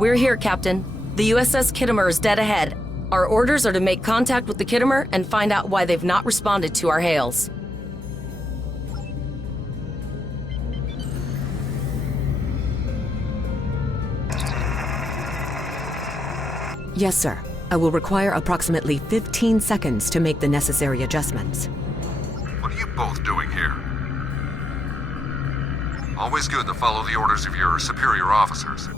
We're here, Captain. The USS Kittimer is dead ahead. Our orders are to make contact with the Kittimer and find out why they've not responded to our hails. Yes, sir. I will require approximately 15 seconds to make the necessary adjustments. What are you both doing here? Always good to follow the orders of your superior officers.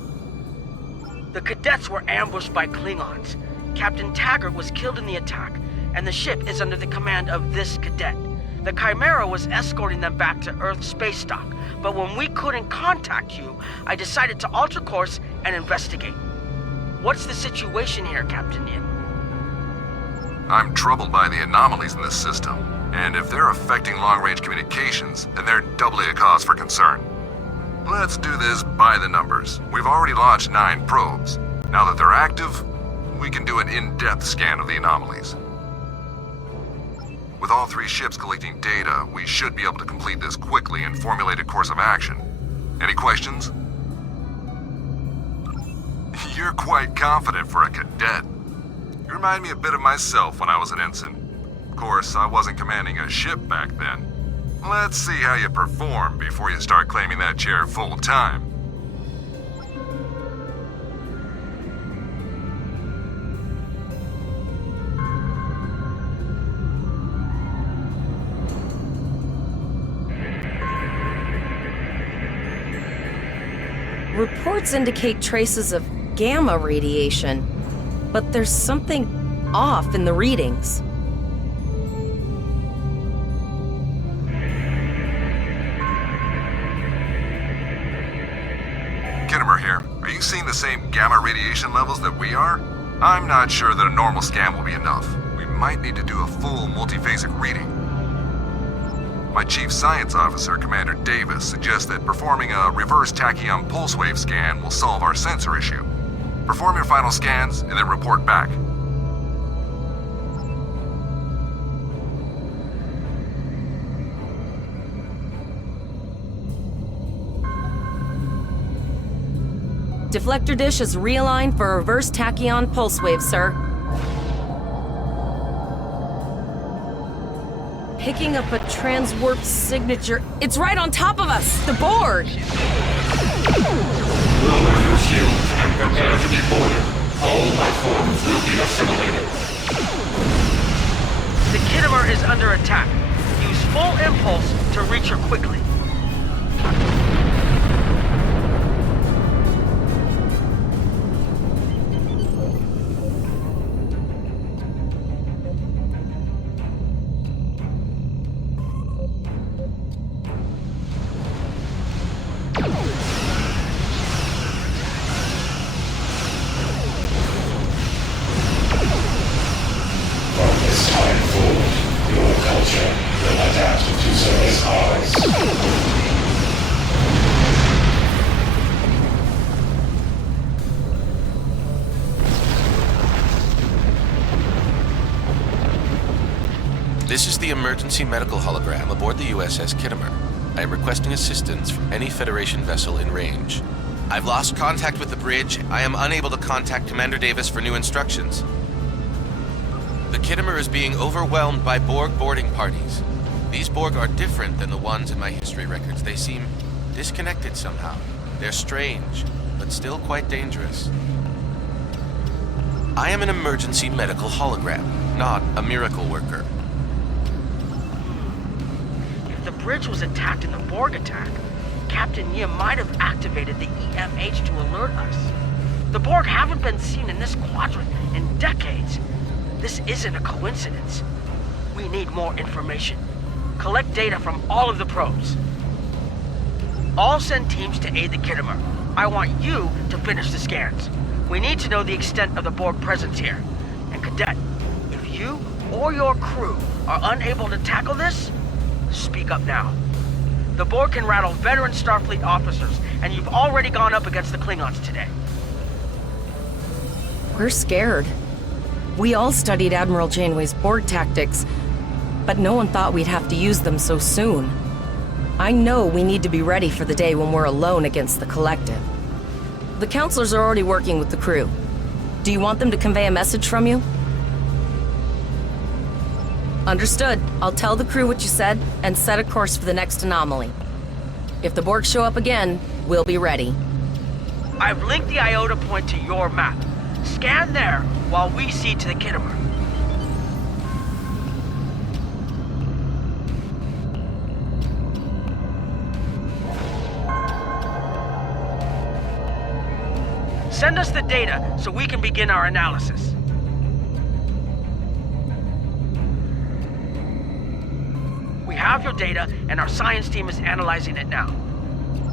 The cadets were ambushed by Klingons. Captain Taggart was killed in the attack, and the ship is under the command of this cadet. The Chimera was escorting them back to Earth space dock, but when we couldn't contact you, I decided to alter course and investigate. What's the situation here, Captain Yin? I'm troubled by the anomalies in this system, and if they're affecting long-range communications, then they're doubly a cause for concern. Let's do this by the numbers. We've already launched 9 probes. Now that they're active, we can do an in-depth scan of the anomalies. With all 3 ships collecting data, we should be able to complete this quickly and formulate a course of action. Any questions? You're quite confident for a cadet. You remind me a bit of myself when I was an ensign. Of course, I wasn't commanding a ship back then. Let's see how you perform before you start claiming that chair full time. Reports indicate traces of gamma radiation, but there's something off in the readings. Kittimer here. Are you seeing the same gamma radiation levels that we are? I'm not sure that a normal scan will be enough. We might need to do a full multiphasic reading. My Chief Science Officer, Commander Davis, suggests that performing a reverse tachyon pulse wave scan will solve our sensor issue. Perform your final scans and then report back. Deflector dish is realigned for a reverse tachyon pulse wave, sir. Picking up a transwarp signature. It's right on top of us! The Borg! Lower your shields and prepare to be boarded. All life forms will be assimilated. The Kittimer is under attack. Use full impulse to reach her quickly. This is the emergency medical hologram aboard the USS Kittimer. I am requesting assistance from any Federation vessel in range. I've lost contact with the bridge. I am unable to contact Commander Davis for new instructions. The Kittimer is being overwhelmed by Borg boarding parties. These Borg are different than the ones in my history records. They seem disconnected somehow. They're strange, but still quite dangerous. I am an emergency medical hologram, not a miracle worker. If the bridge was attacked in the Borg attack, Captain Yin might have activated the EMH to alert us. The Borg haven't been seen in this quadrant in decades. This isn't a coincidence. We need more information. Collect data from all of the probes. All send teams to aid the Kittimer. I want you to finish the scans. We need to know the extent of the Borg presence here. And Cadet, if you or your crew are unable to tackle this, speak up now. The Borg can rattle veteran Starfleet officers, and you've already gone up against the Klingons today. We're scared. We all studied Admiral Janeway's Borg tactics, but no one thought we'd have to use them so soon. I know we need to be ready for the day when we're alone against the Collective. The counselors are already working with the crew. Do you want them to convey a message from you? Understood. I'll tell the crew what you said and set a course for the next anomaly. If the Borg show up again, we'll be ready. I've linked the Iota point to your map. Scan there while we see to the Kittimer. Send us the data so we can begin our analysis. We have your data, and our science team is analyzing it now.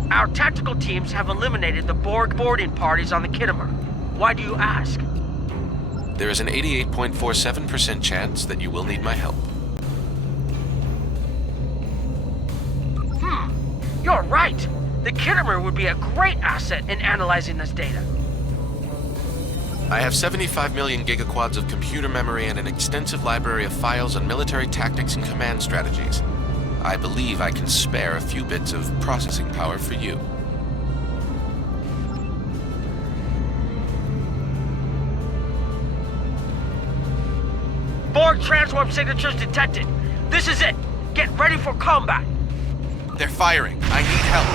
Our tactical teams have eliminated the Borg boarding parties on the Kittimer. Why do you ask? There is an 88.47% chance that you will need my help. You're right. The Kittimer would be a great asset in analyzing this data. I have 75 million gigaquads of computer memory and an extensive library of files on military tactics and command strategies. I believe I can spare a few bits of processing power for you. Borg transwarp signatures detected. This is it. Get ready for combat. They're firing. I need help.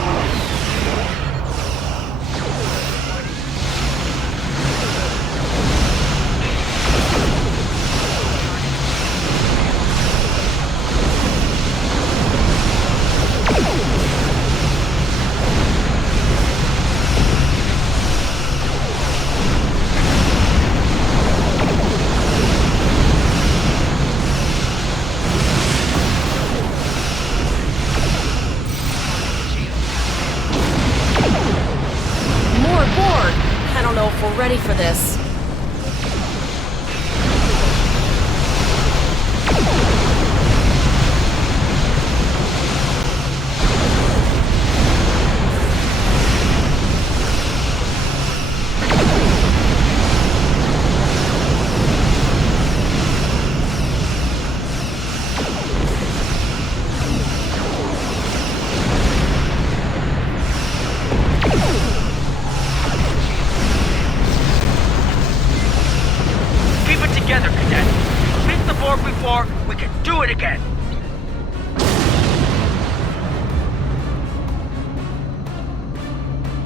Ready for this. Together, Cadet. Beat the Borg before, we can do it again.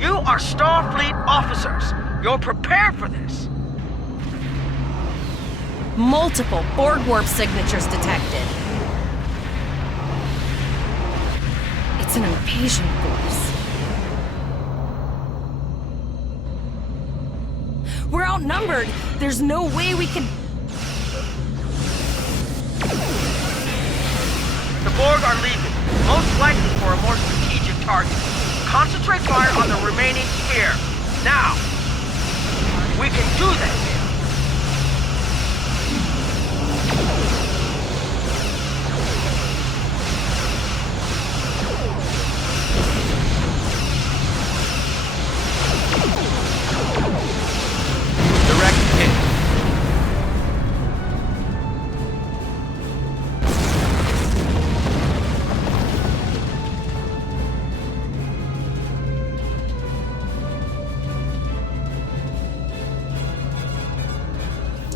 You are Starfleet officers. You're prepared for this. Multiple Borg warp signatures detected. It's an invasion force. We're outnumbered. There's no way we can... The Borg are leaving, most likely for a more strategic target. Concentrate fire on the remaining sphere. Now! We can do this!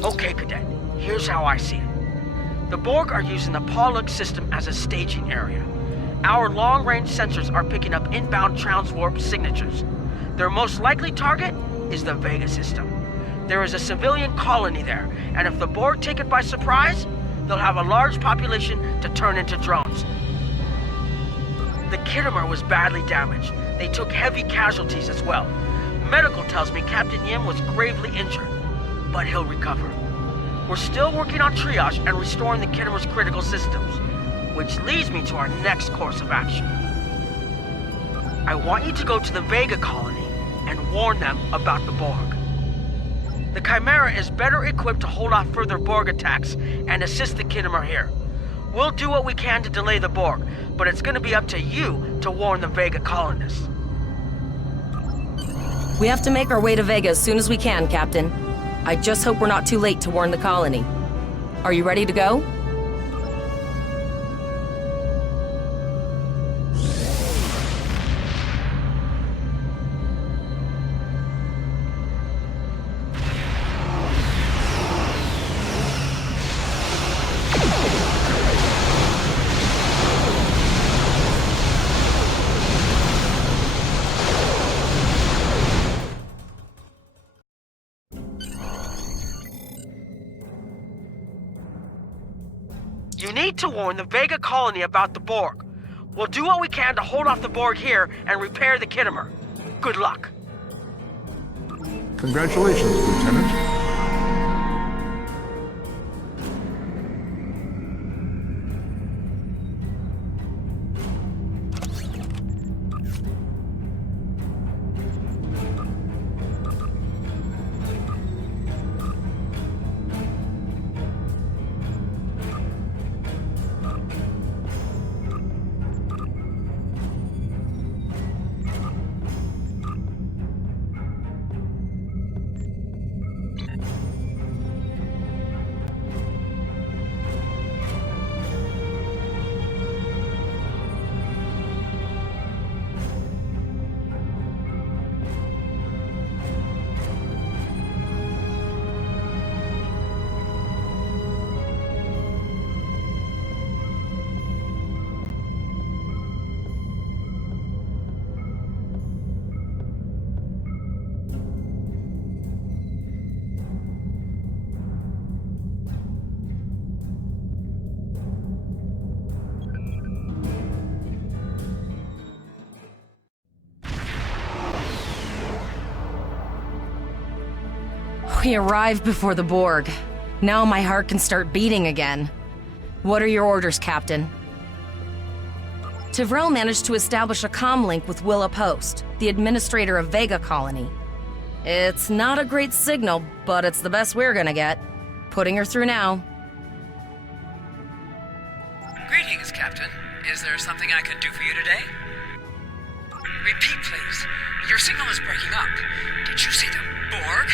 Okay, Cadet. Here's how I see it. The Borg are using the Pollux system as a staging area. Our long-range sensors are picking up inbound transwarp signatures. Their most likely target is the Vega system. There is a civilian colony there, and if the Borg take it by surprise, they'll have a large population to turn into drones. The Kittimer was badly damaged. They took heavy casualties as well. Medical tells me Captain Yim was gravely injured, but he'll recover. We're still working on triage and restoring the Kittimer's critical systems, which leads me to our next course of action. I want you to go to the Vega colony and warn them about the Borg. The Chimera is better equipped to hold off further Borg attacks and assist the Kittimer here. We'll do what we can to delay the Borg, but it's going to be up to you to warn the Vega colonists. We have to make our way to Vega as soon as we can, Captain. I just hope we're not too late to warn the colony. Are you ready to go? You need to warn the Vega colony about the Borg. We'll do what we can to hold off the Borg here and repair the Kittimer. Good luck. Congratulations, Lieutenant. We arrived before the Borg. Now my heart can start beating again. What are your orders, Captain? Tivrell managed to establish a comm link with Willa Post, the administrator of Vega Colony. It's not a great signal, but it's the best we're gonna get. Putting her through now. Greetings, Captain. Is there something I can do for you today? Repeat, please. Your signal is breaking up. Did you see the Borg?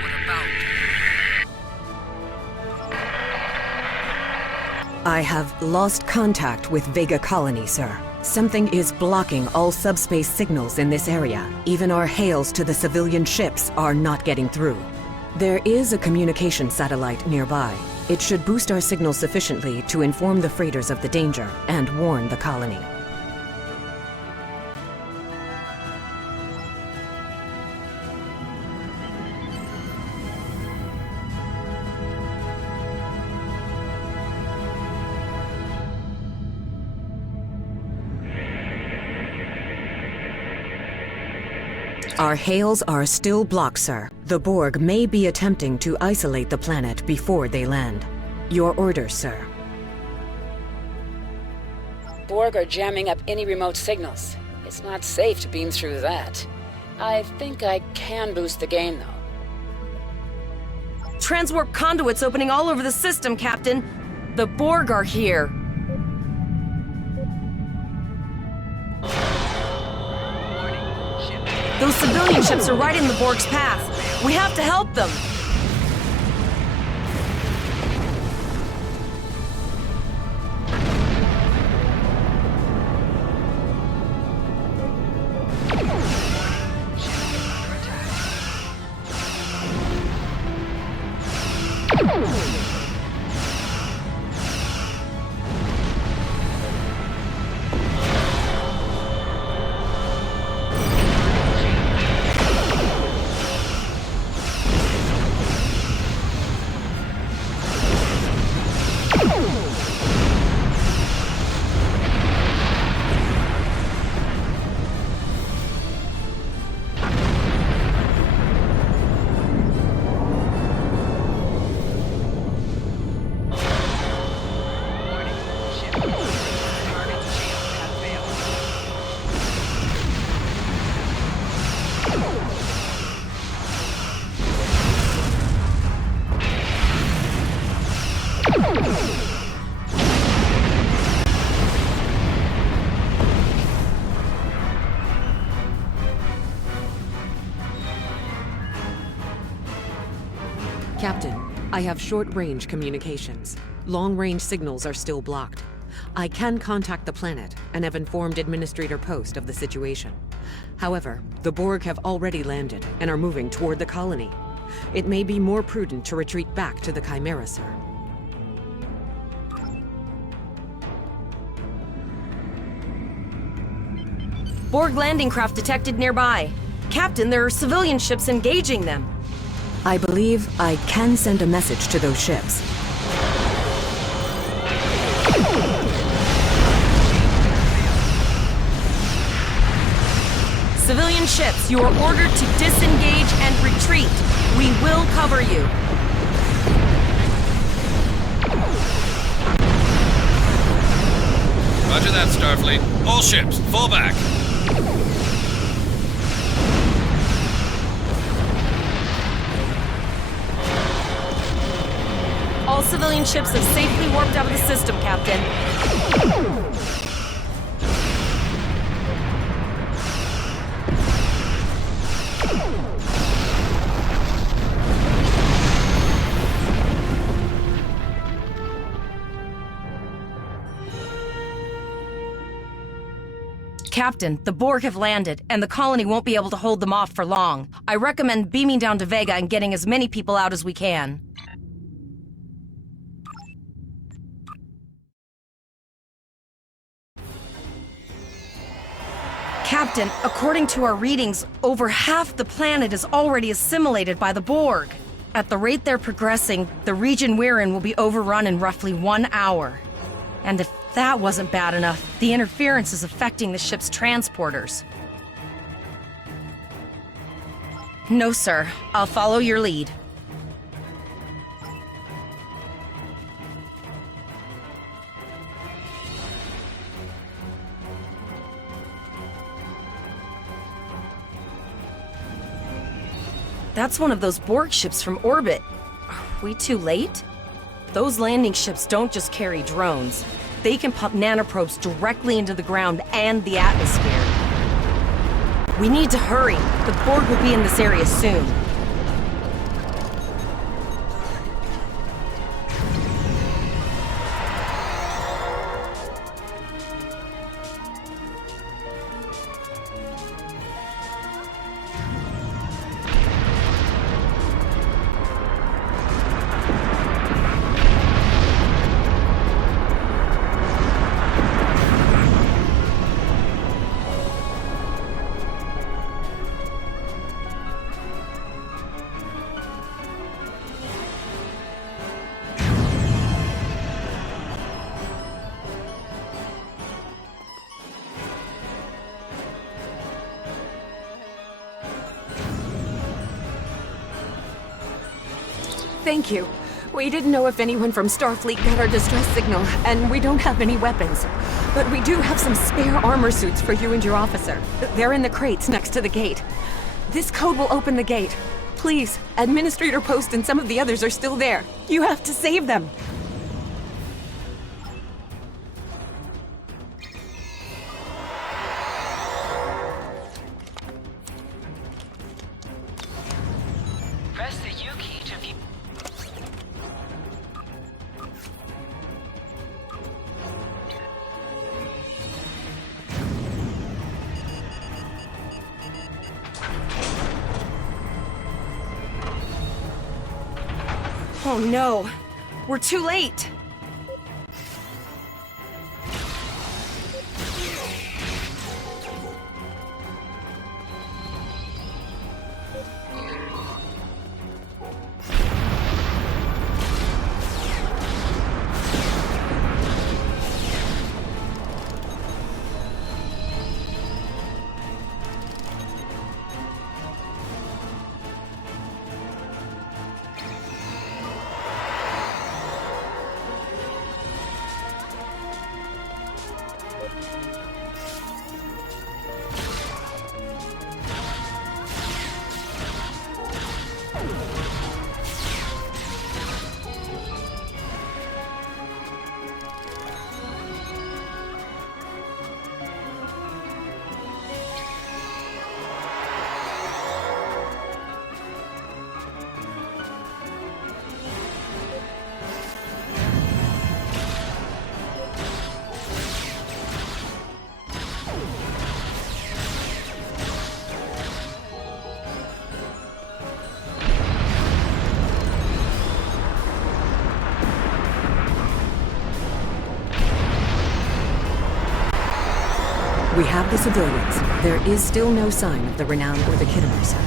What about... I have lost contact with Vega Colony, sir. Something is blocking all subspace signals in this area. Even our hails to the civilian ships are not getting through. There is a communication satellite nearby. It should boost our signal sufficiently to inform the freighters of the danger and warn the colony. Our hails are still blocked, sir. The Borg may be attempting to isolate the planet before they land. Your orders, sir. Borg are jamming up any remote signals. It's not safe to beam through that. I think I can boost the gain, though. Transwarp conduits opening all over the system, Captain. The Borg are here. Those civilian ships are right in the Borg's path. We have to help them. Captain, I have short-range communications. Long-range signals are still blocked. I can contact the planet and have informed Administrator Post of the situation. However, the Borg have already landed and are moving toward the colony. It may be more prudent to retreat back to the Chimera, sir. Borg landing craft detected nearby. Captain, there are civilian ships engaging them. I believe I can send a message to those ships. Civilian ships, you are ordered to disengage and retreat. We will cover you. Roger that, Starfleet. All ships, fall back. All civilian ships have safely warped out of the system, Captain. Captain, the Borg have landed, and the colony won't be able to hold them off for long. I recommend beaming down to Vega and getting as many people out as we can. Captain, according to our readings, over half the planet is already assimilated by the Borg. At the rate they're progressing, the region we're in will be overrun in roughly 1 hour. And if that wasn't bad enough, the interference is affecting the ship's transporters. No, sir. I'll follow your lead. That's one of those Borg ships from orbit. Are we too late? Those landing ships don't just carry drones. They can pump nanoprobes directly into the ground and the atmosphere. We need to hurry. The Borg will be in this area soon. Thank you. We didn't know if anyone from Starfleet got our distress signal, and we don't have any weapons. But we do have some spare armor suits for you and your officer. They're in the crates next to the gate. This code will open the gate. Please, Administrator Post and some of the others are still there. You have to save them. Press the U key to view. Oh no! We're too late! We have the civilians. There is still no sign of the Renown or the Kittimer, sir.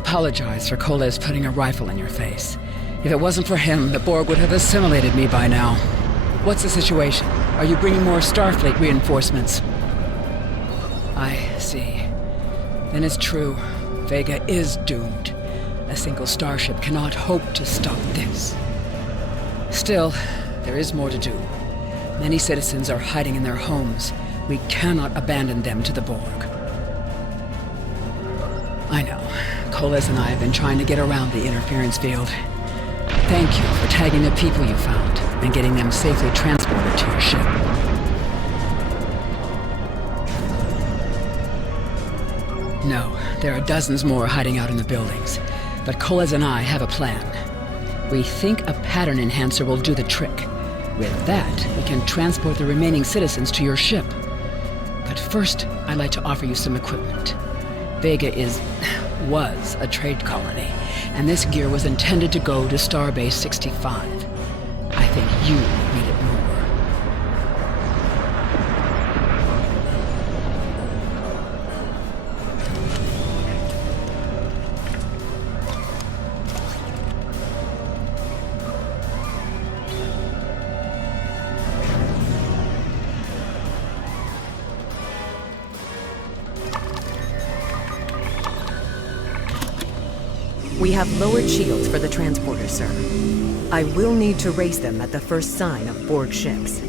apologize for Koles putting a rifle in your face. If it wasn't for him, the Borg would have assimilated me by now. What's the situation? Are you bringing more Starfleet reinforcements? I see. Then it's true. Vega is doomed. A single starship cannot hope to stop this. Still, there is more to do. Many citizens are hiding in their homes. We cannot abandon them to the Borg. I know. Koles and I have been trying to get around the interference field. Thank you for tagging the people you found and getting them safely transported to your ship. No, there are dozens more hiding out in the buildings. But Koles and I have a plan. We think a pattern enhancer will do the trick. With that, we can transport the remaining citizens to your ship. But first, I'd like to offer you some equipment. Vega was a trade colony, and this gear was intended to go to Starbase 65. I think you need it more. We have lowered shields for the transporters, sir. I will need to raise them at the first sign of Borg ships.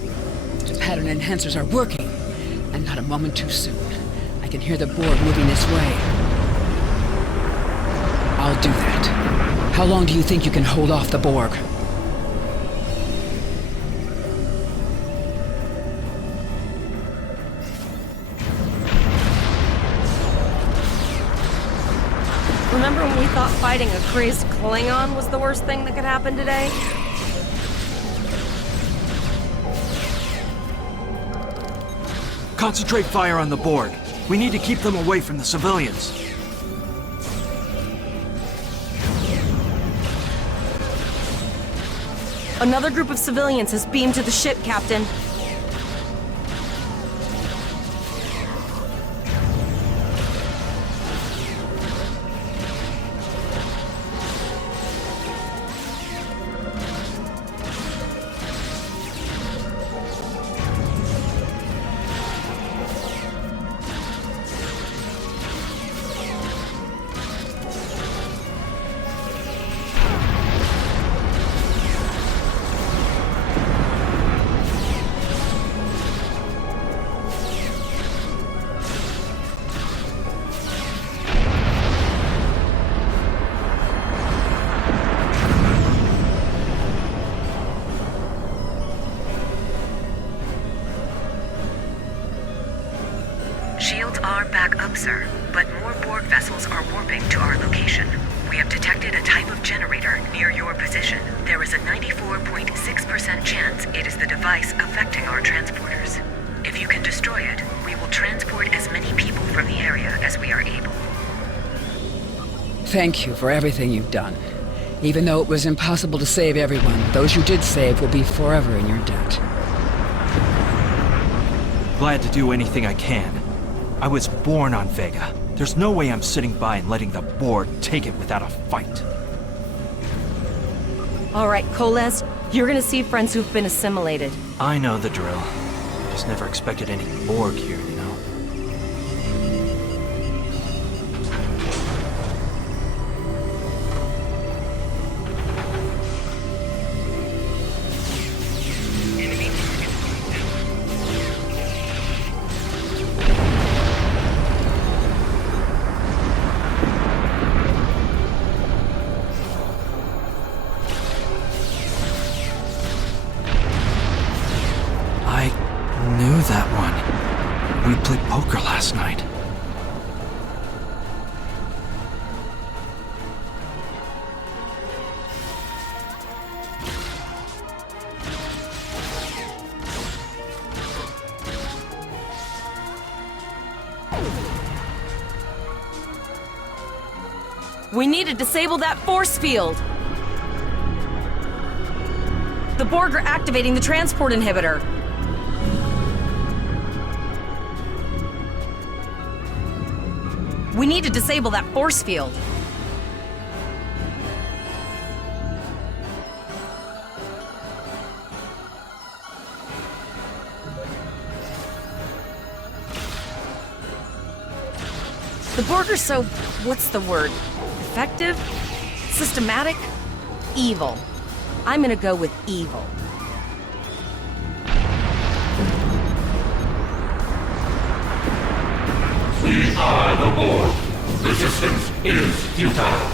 The pattern enhancers are working, and not a moment too soon. I can hear the Borg moving this way. I'll do that. How long do you think you can hold off the Borg? Remember when we thought fighting a crazed Klingon was the worst thing that could happen today? Concentrate fire on the Borg. We need to keep them away from the civilians. Another group of civilians has beamed to the ship, Captain. Shields are back up, sir, but more Borg vessels are warping to our location. We have detected a type of generator near your position. There is a 94.6% chance it is the device affecting our transporters. If you can destroy it, we will transport as many people from the area as we are able. Thank you for everything you've done. Even though it was impossible to save everyone, those you did save will be forever in your debt. Glad to do anything I can. I was born on Vega. There's no way I'm sitting by and letting the Borg take it without a fight. All right, Koles, you're gonna see friends who've been assimilated. I know the drill. Just never expected any Borg here, you know? That one. We played poker last night. We need to disable that force field! The Borg are activating the transport inhibitor. We need to disable that force field. The Borg are so, what's the word? Effective? Systematic? Evil. I'm gonna go with evil. We are the Borg. Resistance is futile.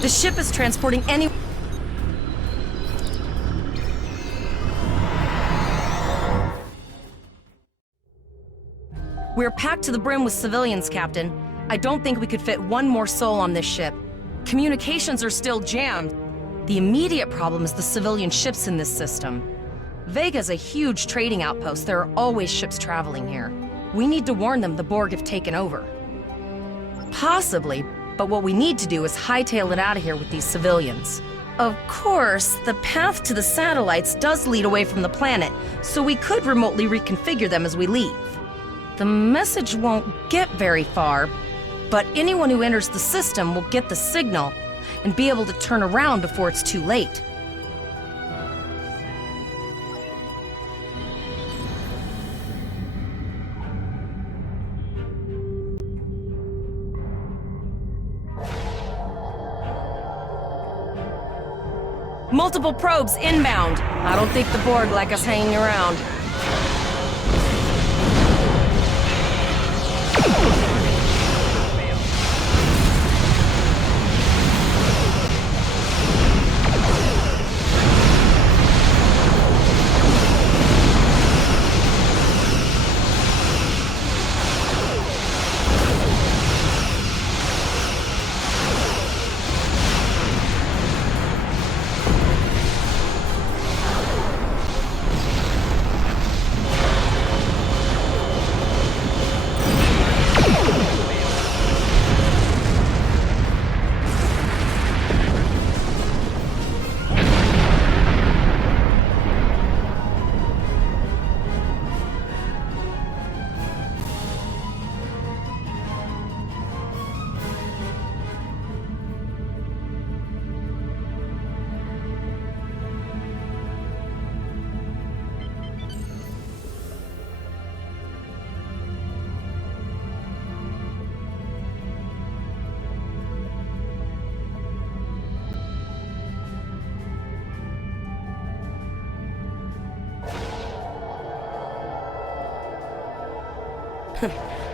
The ship is transporting any... We're packed to the brim with civilians, Captain. I don't think we could fit one more soul on this ship. Communications are still jammed. The immediate problem is the civilian ships in this system. Vega's a huge trading outpost. There are always ships traveling here. We need to warn them the Borg have taken over. Possibly, but what we need to do is hightail it out of here with these civilians. Of course, the path to the satellites does lead away from the planet, so we could remotely reconfigure them as we leave. The message won't get very far, but anyone who enters the system will get the signal and be able to turn around before it's too late. Multiple probes inbound. I don't think the Borg like us hanging around.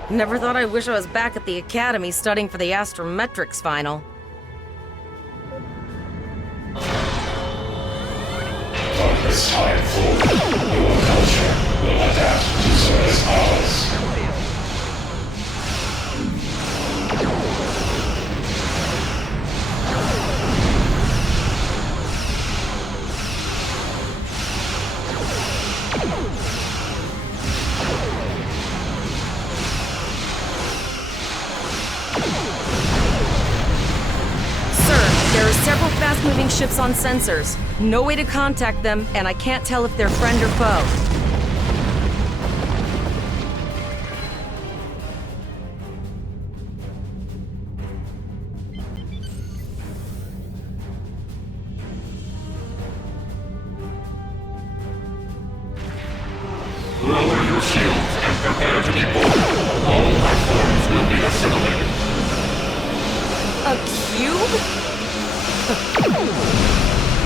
Never thought I'd wish I was back at the academy studying for the astrometrics final. From this time forward, your culture will adapt to serve as ours. There are several fast-moving ships on sensors. No way to contact them, and I can't tell if they're friend or foe. Lower your shields and prepare to be born. All life forms will be assimilated. A cube?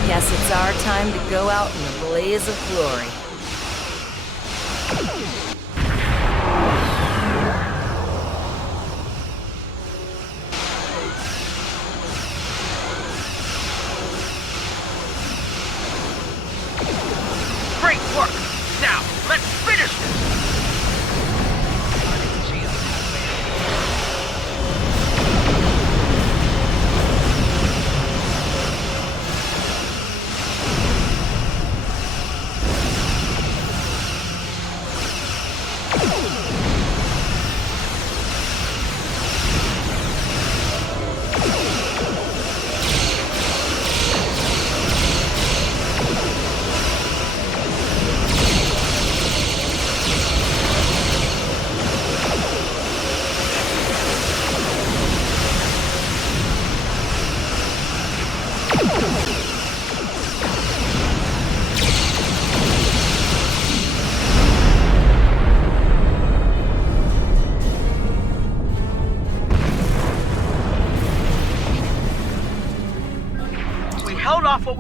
Guess it's our time to go out in a blaze of glory. Great work! Now, let's finish this!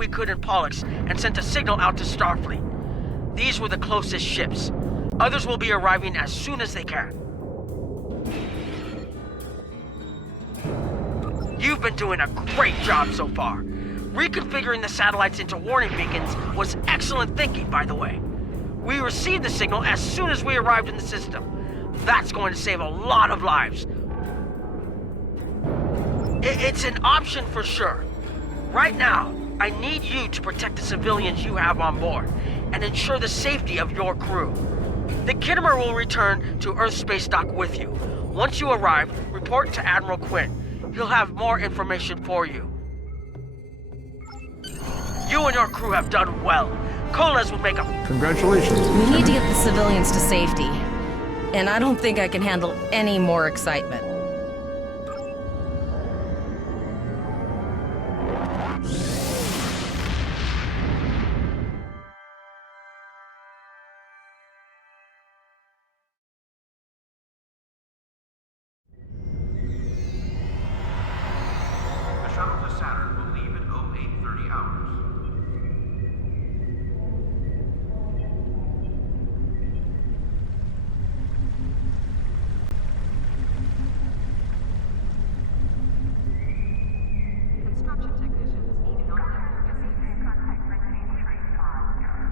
we could in Pollux and sent a signal out to Starfleet. These were the closest ships. Others will be arriving as soon as they can. You've been doing a great job so far. Reconfiguring the satellites into warning beacons was excellent thinking, by the way. We received the signal as soon as we arrived in the system. That's going to save a lot of lives. It's an option for sure. Right now, I need you to protect the civilians you have on board and ensure the safety of your crew. The Kittimer will return to Earth Space Dock with you. Once you arrive, report to Admiral Quinn. He'll have more information for you. You and your crew have done well. Colas will make a... Congratulations. We need to get the civilians to safety. And I don't think I can handle any more excitement. The shuttle to Saturn will leave at 0830 hours. Construction technicians needed on deck for contact maintained train file error.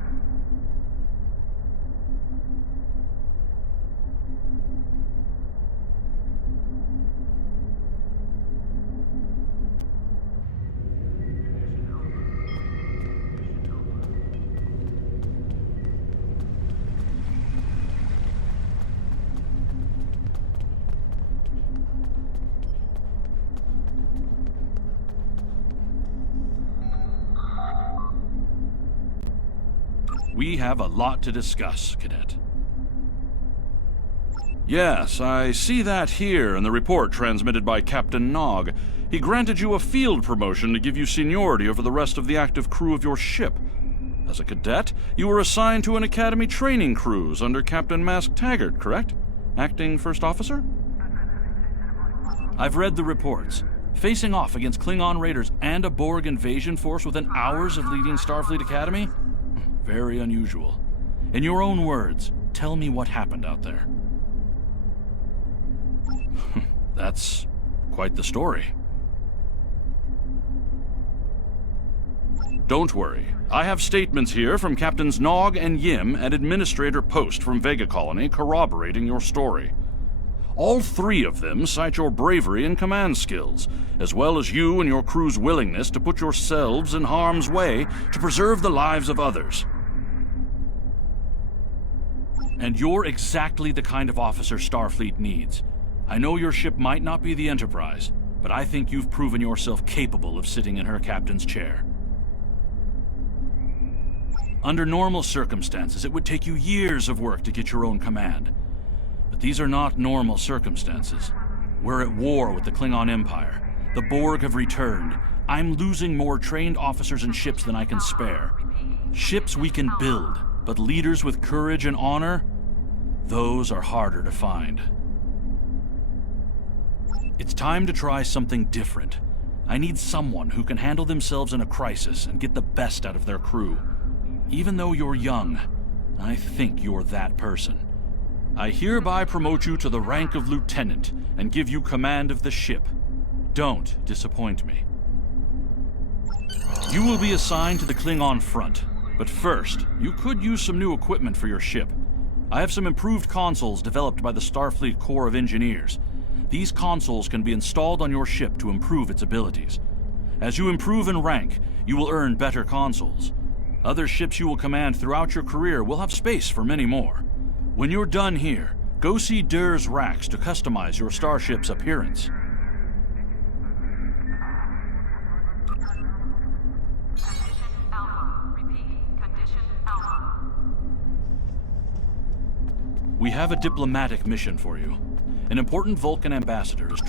We have a lot to discuss, Cadet. Yes, I see that here in the report transmitted by Captain Nog. He granted you a field promotion to give you seniority over the rest of the active crew of your ship. As a cadet, you were assigned to an Academy training cruise under Captain Mask Taggart, correct? Acting First Officer? I've read the reports. Facing off against Klingon raiders and a Borg invasion force within hours of leaving Starfleet Academy? Very unusual. In your own words, tell me what happened out there. That's quite the story. Don't worry. I have statements here from Captains Nog and Yim and Administrator Post from Vega Colony corroborating your story. All three of them cite your bravery and command skills, as well as you and your crew's willingness to put yourselves in harm's way to preserve the lives of others. And you're exactly the kind of officer Starfleet needs. I know your ship might not be the Enterprise, but I think you've proven yourself capable of sitting in her captain's chair. Under normal circumstances, it would take you years of work to get your own command. But these are not normal circumstances. We're at war with the Klingon Empire. The Borg have returned. I'm losing more trained officers and ships than I can spare. Ships we can build, but leaders with courage and honor, those are harder to find. It's time to try something different. I need someone who can handle themselves in a crisis and get the best out of their crew. Even though you're young, I think you're that person. I hereby promote you to the rank of lieutenant and give you command of the ship. Don't disappoint me. You will be assigned to the Klingon front, but first, you could use some new equipment for your ship. I have some improved consoles developed by the Starfleet Corps of Engineers. These consoles can be installed on your ship to improve its abilities. As you improve in rank, you will earn better consoles. Other ships you will command throughout your career will have space for many more. When you're done here, go see Durr's racks to customize your starship's appearance. Condition Alpha. Repeat. Condition Alpha. We have a diplomatic mission for you. An important Vulcan ambassador is